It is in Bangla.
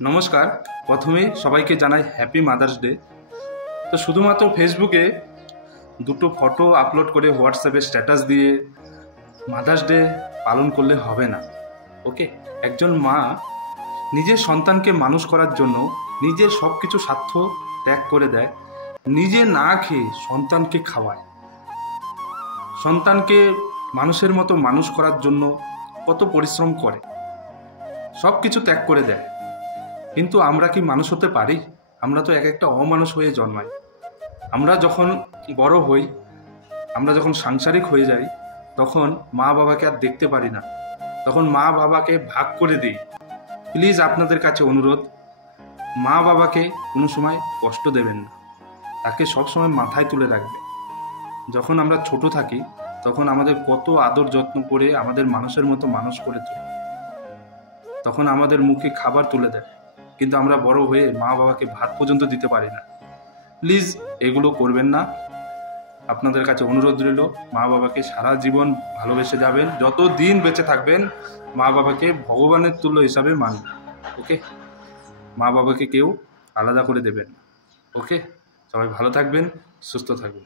নমস্কার। প্রথমেই সবাইকে জানাই হ্যাপি মাদার্স ডে। তো শুধুমাত্র ফেসবুকে দুটো ফটো আপলোড করে হোয়াটসঅ্যাপে স্ট্যাটাস দিয়ে মাদার্স ডে পালন করলে হবে না। ওকে, একজন মা নিজের সন্তানকে মানুষ করার জন্য নিজের সব কিছু স্বার্থ ত্যাগ করে দেয়, নিজে না খেয়ে সন্তানকে খাওয়ায়। সন্তানকে মানুষের মতো মানুষ করার জন্য কত পরিশ্রম করে, সব কিছু ত্যাগ করে দেয়। কিন্তু আমরা কি মানুষ হতে পারি? আমরা তো এক একটা অমানুষ হয়ে জন্মাই। আমরা যখন বড় হই, আমরা যখন সাংসারিক হয়ে যাই, তখন মা বাবাকে আর দেখতে পারি না, তখন মা বাবাকে ভাগ করে দিই। প্লিজ আপনাদের কাছে অনুরোধ, মা বাবাকে কোনো সময় কষ্ট দেবেন না, তাকে সবসময় মাথায় তুলে রাখবে। যখন আমরা ছোট থাকি তখন আমাদের কত আদর যত্ন করে আমাদের মানুষের মতো মানুষ করে তোলে, তখন আমাদের মুখে খাবার তুলে দেয়, কিন্তু আমরা বড় হয়ে মা বাবাকে ভাত পর্যন্ত দিতে পারি না। প্লিজ এগুলো করবেন না। আপনাদের কাছে অনুরোধ রইল, মা বাবাকে সারা জীবন ভালোবেসে যাবেন, যত দিন বেঁচে থাকবেন মা বাবাকে ভগবানের তুল্য হিসাবে মানবেন। ওকে, মা বাবাকে কেউ আলাদা করে দেবেন। ওকে, সবাই ভালো থাকবেন, সুস্থ থাকবেন।